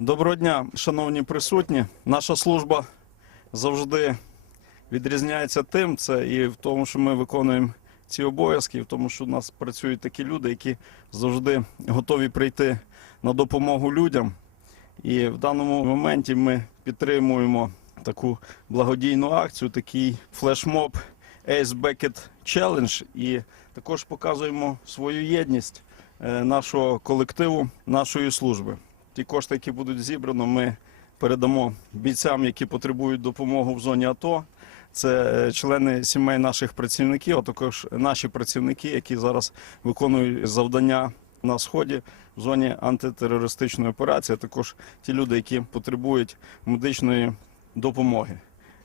Доброго дня, шановні присутні. Наша служба завжди відрізняється тим, це і в тому, що ми виконуємо ці обов'язки, і в тому, що у нас працюють такі люди, які завжди готові прийти на допомогу людям. І в даному моменті ми підтримуємо таку благодійну акцію, такий флешмоб Ace Beckett Challenge, і також показуємо свою єдність е, нашого колективу, нашої служби. Ті кошти, які будуть зібрано, ми передамо бійцям, які потребують допомоги в зоні АТО. Це е, члени сімей наших працівників, а також наші працівники, які зараз виконують завдання на сході в зоні антитерористичної операції, а також ті люди, які потребують медичної допомоги.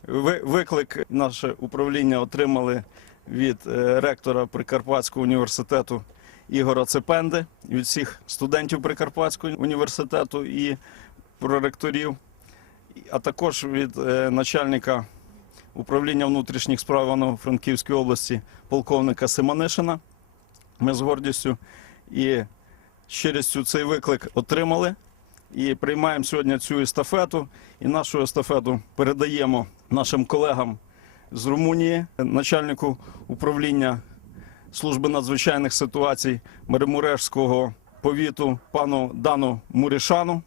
Ви- Виклик наше управління отримали від е, ректора Прикарпатського університету Ігора Цепенди, від всіх студентів Прикарпатського університету і проректорів, а також від е, начальника управління внутрішніх справ Івано-Франківської області полковника Симонишина. Ми з гордістю і щирістю цей виклик отримали. І приймаємо сьогодні цю естафету. І нашу естафету передаємо нашим колегам з Румунії, начальнику управління служби надзвичайних ситуацій Меремурешського повіту пану Дану Мурішану,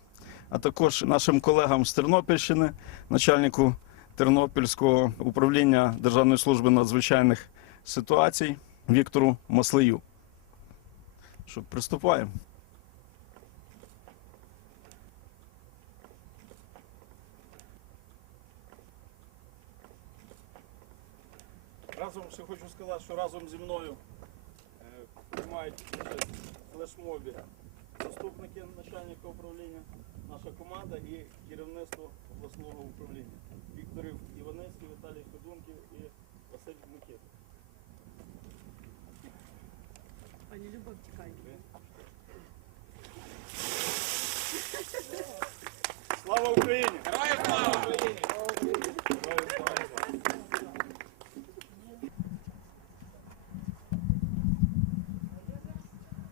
а також нашим колегам з Тернопільщини, начальнику Тернопільського управління Державної служби надзвичайних ситуацій Віктору Маслею. Що, приступаємо. Разом ще хочу сказати, що разом зі мною приймають участь в флешмобі заступники начальника управління, наша команда і керівництво обласного управління. Вікторів Іванецький, Віталій Федунків і Василь Микит. Пані Люба втікає. Ви